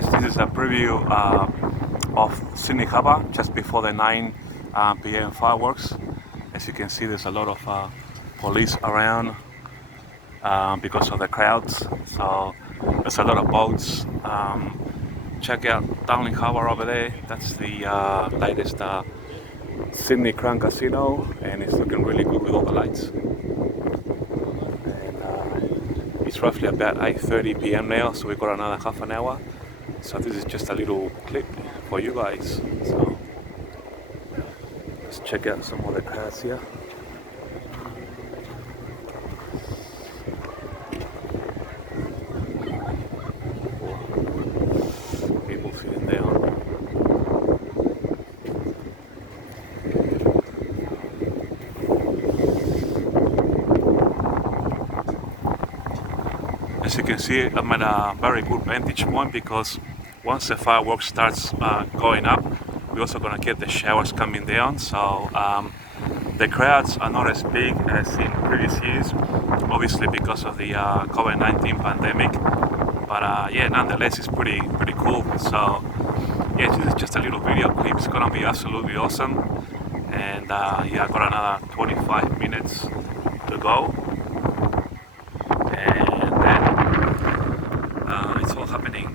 guys, this is a preview of Sydney Harbour just before the 9 p.m. fireworks. As you can see, there's a lot of police around because of the crowds, so there's a lot of boats. Check out Darling Harbour over there. That's the latest Sydney Crown Casino, and it's looking really good with all the lights. And it's roughly about 8:30 p.m. now, so we've got another half an hour. So this is just a little clip for you guys. So let's check out some of the crowds here. People sitting down. As you can see, I'm at a very good vantage point because once the fireworks starts going up, we're also gonna get the showers coming down. So the crowds are not as big as in previous years, obviously because of the COVID-19 pandemic. But yeah, nonetheless, it's pretty cool. So yeah, this is just a little video clip. It's gonna be absolutely awesome. And yeah, I've got another 25 minutes to go. And then it's all happening.